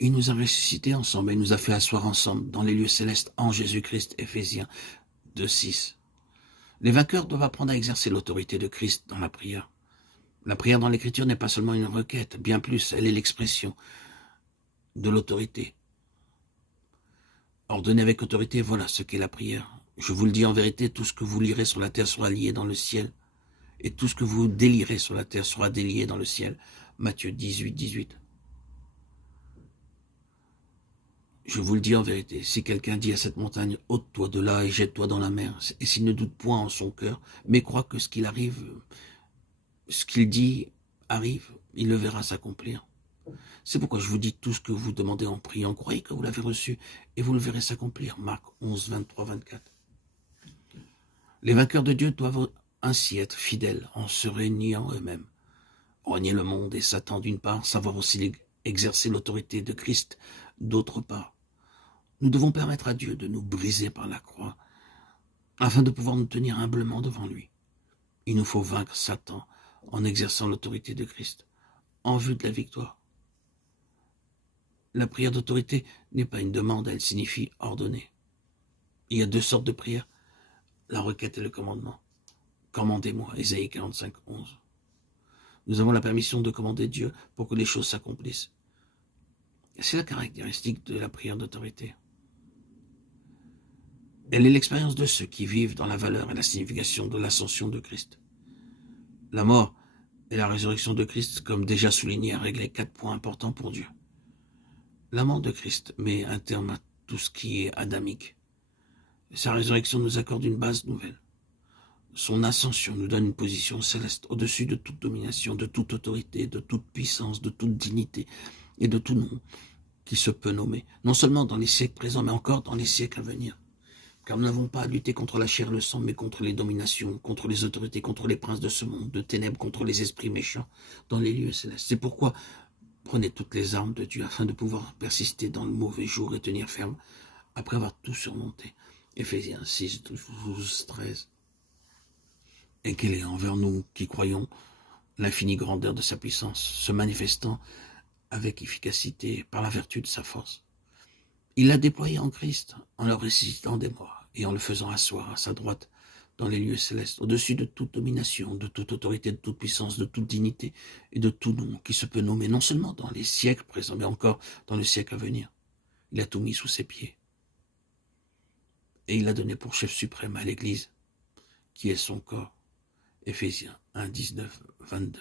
Il nous a ressuscités ensemble et nous a fait asseoir ensemble dans les lieux célestes en Jésus-Christ, Éphésiens 2:6. Les vainqueurs doivent apprendre à exercer l'autorité de Christ dans la prière. La prière dans l'Écriture n'est pas seulement une requête, bien plus, elle est l'expression de l'autorité. Ordonner avec autorité, voilà ce qu'est la prière. Je vous le dis en vérité, tout ce que vous lirez sur la terre sera lié dans le ciel, et tout ce que vous délirez sur la terre sera délié dans le ciel. Matthieu 18:18. Je vous le dis en vérité, si quelqu'un dit à cette montagne, ôte-toi de là et jette-toi dans la mer, et s'il ne doute point en son cœur, mais croit que ce qu'il dit arrive, il le verra s'accomplir. C'est pourquoi je vous dis tout ce que vous demandez en priant, croyez que vous l'avez reçu, et vous le verrez s'accomplir. Marc 11, 23, 24. Les vainqueurs de Dieu doivent ainsi être fidèles en se réuniant eux-mêmes. Renier le monde et Satan d'une part, savoir aussi exercer l'autorité de Christ d'autre part. Nous devons permettre à Dieu de nous briser par la croix, afin de pouvoir nous tenir humblement devant lui. Il nous faut vaincre Satan en exerçant l'autorité de Christ, en vue de la victoire. La prière d'autorité n'est pas une demande, elle signifie ordonner. Il y a deux sortes de prières, la requête et le commandement. Commandez-moi, Ésaïe 45, 11. Nous avons la permission de commander Dieu pour que les choses s'accomplissent. C'est la caractéristique de la prière d'autorité. Elle est l'expérience de ceux qui vivent dans la valeur et la signification de l'ascension de Christ. La mort et la résurrection de Christ, comme déjà souligné, a réglé 4 points importants pour Dieu. La mort de Christ met un terme à tout ce qui est adamique. Sa résurrection nous accorde une base nouvelle. Son ascension nous donne une position céleste au-dessus de toute domination, de toute autorité, de toute puissance, de toute dignité et de tout nom qui se peut nommer, non seulement dans les siècles présents, mais encore dans les siècles à venir. Car nous n'avons pas à lutter contre la chair et le sang, mais contre les dominations, contre les autorités, contre les princes de ce monde, de ténèbres, contre les esprits méchants dans les lieux célestes. C'est pourquoi prenez toutes les armes de Dieu afin de pouvoir persister dans le mauvais jour et tenir ferme après avoir tout surmonté. Éphésiens 6, 12, 13. Et qu'il est envers nous qui croyons l'infinie grandeur de sa puissance, se manifestant avec efficacité par la vertu de sa force. Il l'a déployé en Christ, en le ressuscitant des morts et en le faisant asseoir à sa droite dans les lieux célestes, au-dessus de toute domination, de toute autorité, de toute puissance, de toute dignité et de tout nom qui se peut nommer, non seulement dans les siècles présents, mais encore dans le siècle à venir. Il a tout mis sous ses pieds. Et il l'a donné pour chef suprême à l'Église, qui est son corps. Éphésiens 1, 19, 22.